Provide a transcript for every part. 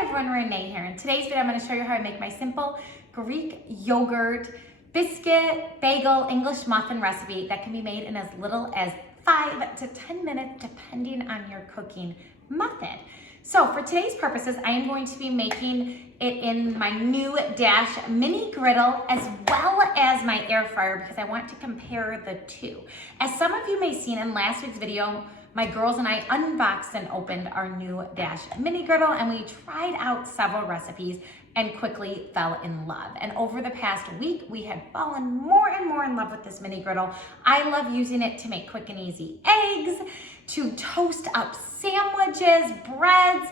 Hi everyone, Renee here. In today's video, I'm going to show you how I make my simple Greek yogurt biscuit bagel English muffin recipe that can be made in as little as 5 to 10 minutes depending on your cooking method. So for today's purposes, I am going to be making it in my new Dash Mini Griddle as well as my air fryer because I want to compare the two. As some of you may have seen in last week's video, my girls and I unboxed and opened our new Dash Mini Griddle and we tried out several recipes and quickly fell in love. And over the past week, we have fallen more and more in love with this mini griddle. I love using it to make quick and easy eggs, to toast up sandwiches, breads,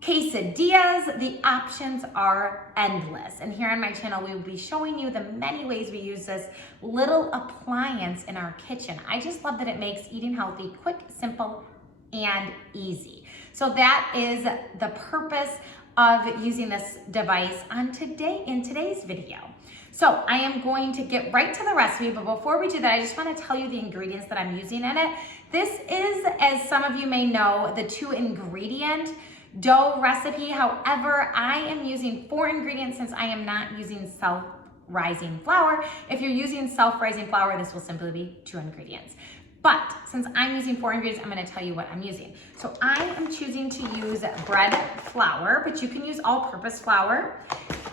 quesadillas. The options are endless. And here on my channel, we will be showing you the many ways we use this little appliance in our kitchen. I just love that it makes eating healthy, quick, simple, and easy. So that is the purpose of using this device in today's video. So I am going to get right to the recipe, but before we do that, I just want to tell you the ingredients that I'm using in it. This is, as some of you may know, the 2-ingredient dough recipe. However, I am using 4 ingredients since I am not using self-rising flour. If you're using self-rising flour, this will simply be 2 ingredients. But since I'm using 4 ingredients, I'm going to tell you what I'm using. So I am choosing to use bread flour, but you can use all-purpose flour.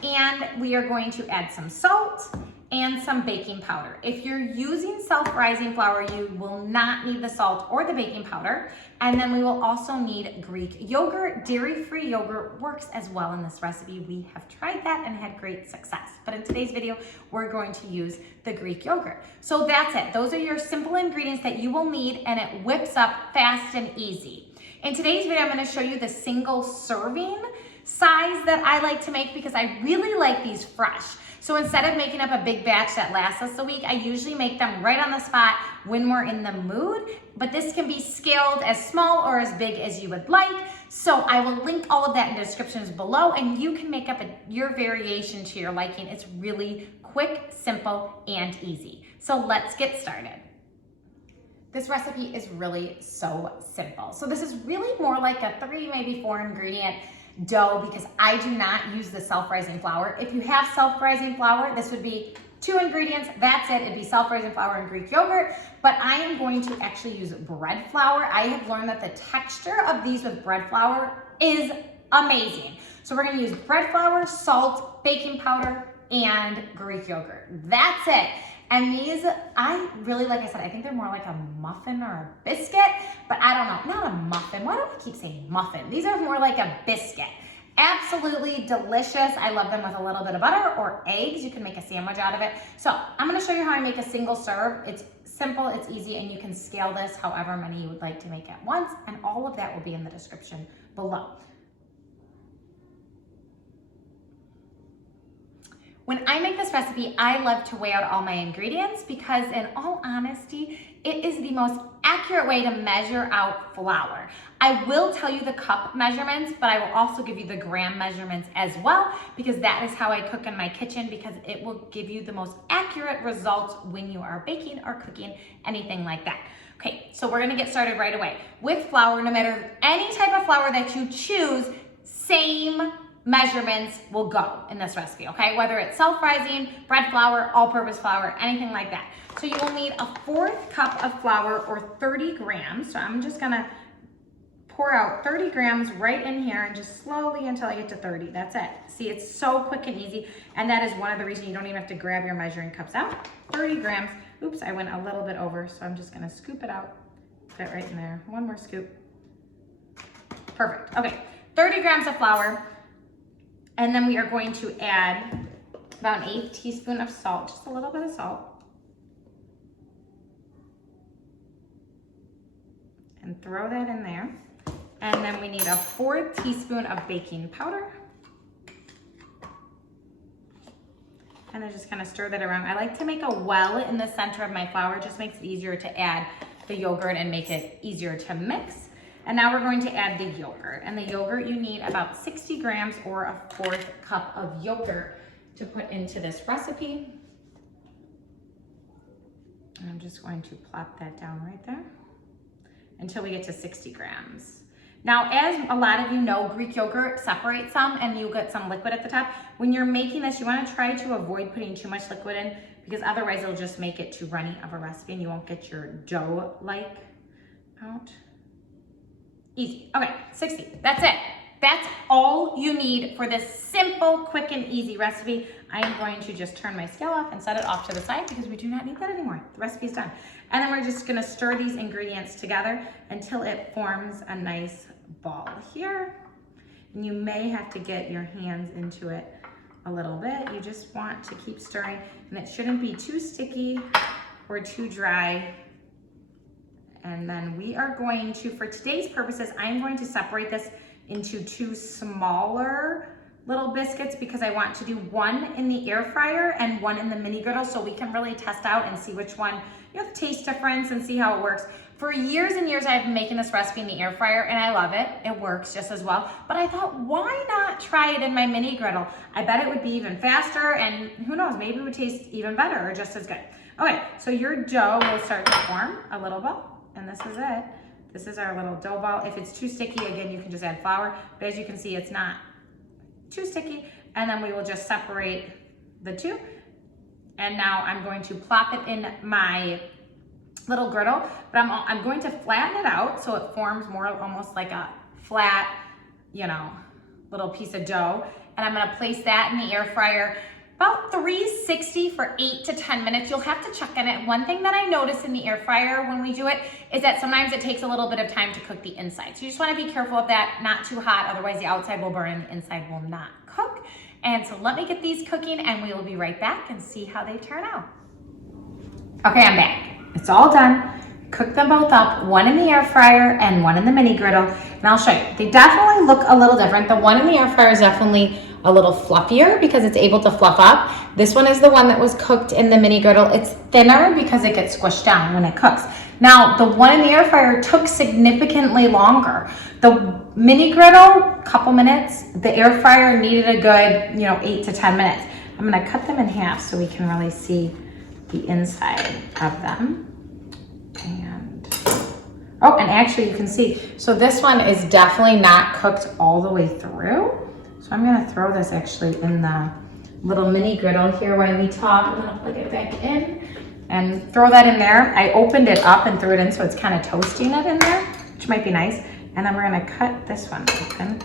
And we are going to add some salt and some baking powder. If you're using self-rising flour, you will not need the salt or the baking powder. And then we will also need Greek yogurt. Dairy-free yogurt works as well in this recipe. We have tried that and had great success. But in today's video, we're going to use the Greek yogurt. So that's it. Those are your simple ingredients that you will need, and it whips up fast and easy. In today's video, I'm going to show you the single serving size that I like to make because I really like these fresh. So instead of making up a big batch that lasts us a week, I usually make them right on the spot when we're in the mood, but this can be scaled as small or as big as you would like. So I will link all of that in the descriptions below and you can make up your variation to your liking. It's really quick, simple, and easy. So let's get started. This recipe is really so simple. So this is really more like a 3, maybe 4 ingredient dough because I do not use the self-rising flour. If you have self-rising flour, this would be 2 ingredients. That's it. It'd be self-rising flour and Greek yogurt, but I am going to actually use bread flour. I have learned that the texture of these with bread flour is amazing. So we're going to use bread flour, salt, baking powder, and Greek yogurt. That's it. And these, I really, like I said, I think they're more like a muffin or a biscuit, but I don't know, not a muffin. Why do I keep saying muffin? These are more like a biscuit. Absolutely delicious. I love them with a little bit of butter or eggs. You can make a sandwich out of it. So I'm gonna show you how I make a single serve. It's simple, it's easy, and you can scale this however many you would like to make at once, and all of that will be in the description below. When I make this recipe, I love to weigh out all my ingredients because in all honesty, it is the most accurate way to measure out flour. I will tell you the cup measurements, but I will also give you the gram measurements as well because that is how I cook in my kitchen because it will give you the most accurate results when you are baking or cooking, anything like that. Okay, so we're gonna get started right away. With flour, no matter any type of flour that you choose, same measurements will go in this recipe, okay? Whether it's self-rising, bread flour, all-purpose flour, anything like that. So you will need a 1/4 cup of flour or 30 grams. So I'm just gonna pour out 30 grams right in here and just slowly until I get to 30. That's it. See, it's so quick and easy. And that is one of the reasons you don't even have to grab your measuring cups out. 30 grams. Oops, I went a little bit over, so I'm just gonna scoop it out. Put it right in there. One more scoop. Perfect. Okay, 30 grams of flour. And then we are going to add about an 1/8 teaspoon of salt, just a little bit of salt. And throw that in there. And then we need a 1/4 teaspoon of baking powder. And I'm just gonna stir that around. I like to make a well in the center of my flour. It just makes it easier to add the yogurt and make it easier to mix. And now we're going to add the yogurt. And the yogurt, you need about 60 grams or a 1/4 cup of yogurt to put into this recipe. And I'm just going to plop that down right there until we get to 60 grams. Now, as a lot of you know, Greek yogurt separates some and you get some liquid at the top. When you're making this, you want to try to avoid putting too much liquid in because otherwise it'll just make it too runny of a recipe and you won't get your dough-like out. Easy. Okay, 60. That's it. That's all you need for this simple, quick, and easy recipe. I am going to just turn my scale off and set it off to the side because we do not need that anymore. The recipe is done. And then we're just gonna stir these ingredients together until it forms a nice ball here. And you may have to get your hands into it a little bit. You just want to keep stirring, and it shouldn't be too sticky or too dry. And then we are going to, for today's purposes, I'm going to separate this into two smaller little biscuits because I want to do one in the air fryer and one in the mini griddle so we can really test out and see which one, you know, the taste difference and see how it works. For years and years, I've been making this recipe in the air fryer and I love it. It works just as well. But I thought, why not try it in my mini griddle? I bet it would be even faster and who knows, maybe it would taste even better or just as good. Okay, so your dough will start to form a little ball, and this is it. This is our little dough ball. If it's too sticky, again, you can just add flour. But as you can see, it's not too sticky. And then we will just separate the two. And now I'm going to plop it in my little griddle, but I'm going to flatten it out so it forms more almost like a flat, you know, little piece of dough. And I'm gonna place that in the air fryer about 360 for 8 to 10 minutes. You'll have to check on it. One thing that I notice in the air fryer when we do it is that sometimes it takes a little bit of time to cook the inside. So you just wanna be careful of that, not too hot, otherwise the outside will burn and the inside will not cook. And so let me get these cooking and we will be right back and see how they turn out. Okay, I'm back. It's all done. Cook them both up, one in the air fryer and one in the mini griddle. And I'll show you. They definitely look a little different. The one in the air fryer is definitely a little fluffier because it's able to fluff up. This one is the one that was cooked in the mini griddle. It's thinner because it gets squished down when it cooks. Now, the one in the air fryer took significantly longer. The mini griddle, couple minutes. The air fryer needed a good, 8 to 10 minutes. I'm gonna cut them in half so we can really see the inside of them. And actually you can see, so this one is definitely not cooked all the way through. So I'm gonna throw this actually in the little mini griddle here while we talk. I'm gonna plug it back in and throw that in there. I opened it up and threw it in so it's kind of toasting it in there, which might be nice. And then we're gonna cut this one open.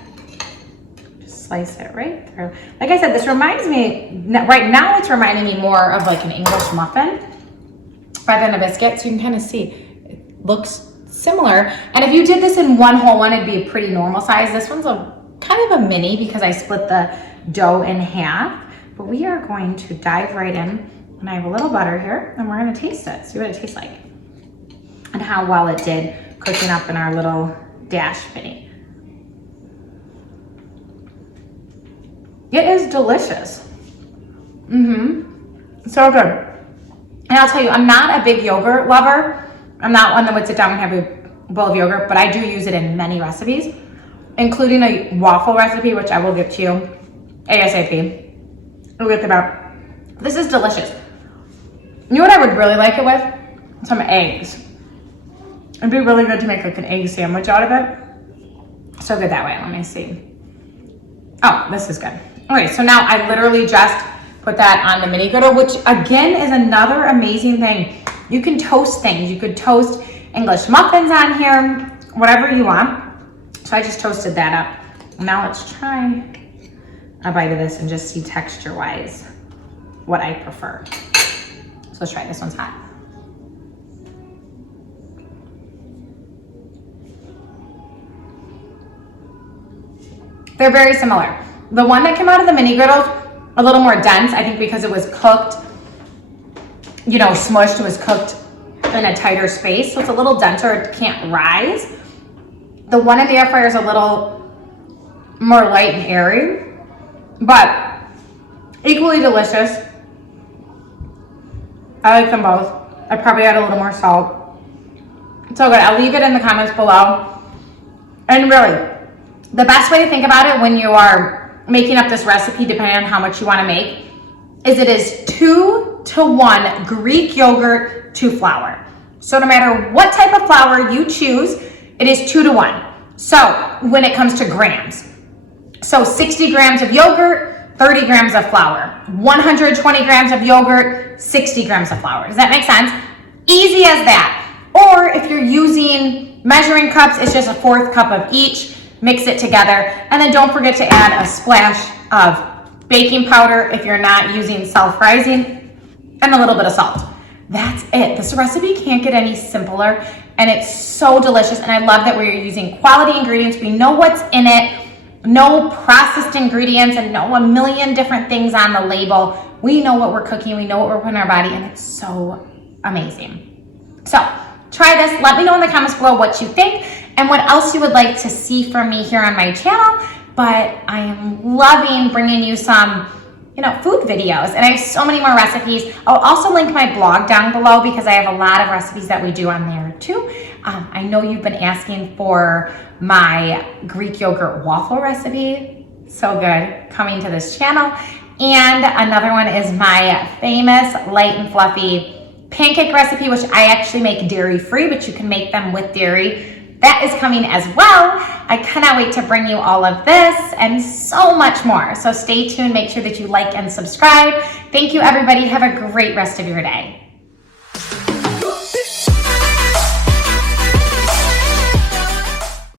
Just slice it right through. Like I said, this reminds me, right now it's reminding me more of like an English muffin rather than a biscuit. So you can kind of see, it looks similar. And if you did this in one whole one, it'd be a pretty normal size. This one's kind of a mini because I split the dough in half. But we are going to dive right in. And I have a little butter here and we're gonna taste it, see what it tastes like. And how well it did cooking up in our little Dash Mini. It is delicious. So good. And I'll tell you, I'm not a big yogurt lover. I'm not one that would sit down and have a bowl of yogurt, but I do use it in many recipes, including a waffle recipe, which I will get to you ASAP. We'll get about. This is delicious. You know what I would really like it with? Some eggs. It'd be really good to make like an egg sandwich out of it. So good that way. Let me see. Oh, this is good. Okay, so now I literally just put that on the mini griddle, which again is another amazing thing. You can toast things. You could toast English muffins on here, whatever you want. So I just toasted that up. Now let's try a bite of this and just see texture-wise what I prefer. So let's try this one's hot. They're very similar. The one that came out of the mini griddle, a little more dense, I think because it was cooked, smushed, it was cooked in a tighter space. So it's a little denser, it can't rise. The one in the air fryer is a little more light and airy, but equally delicious. I like them both. I probably add a little more salt. So good. I'll leave it in the comments below. And really, the best way to think about it when you are making up this recipe, depending on how much you want to make, is it is 2-to-1 Greek yogurt to flour. So no matter what type of flour you choose, it is 2-to-1. So when it comes to grams, so 60 grams of yogurt, 30 grams of flour, 120 grams of yogurt, 60 grams of flour. Does that make sense? Easy as that. Or if you're using measuring cups, it's just a 1/4 cup of each. Mix it together. And then don't forget to add a splash of baking powder if you're not using self-rising, and a little bit of salt. That's it. This recipe can't get any simpler, and it's so delicious. And I love that we're using quality ingredients. We know what's in it, no processed ingredients, and no a million different things on the label. We know what we're cooking, we know what we're putting in our body, and it's so amazing. So try this. Let me know in the comments below what you think and what else you would like to see from me here on my channel. But I am loving bringing you some food videos, and I have so many more recipes. I'll also link my blog down below because I have a lot of recipes that we do on there too. I know you've been asking for my Greek yogurt waffle recipe. So good, coming to this channel. And another one is my famous light and fluffy pancake recipe, which I actually make dairy free, but you can make them with dairy. That is coming as well. I cannot wait to bring you all of this and so much more. So stay tuned. Make sure that you like and subscribe. Thank you, everybody. Have a great rest of your day.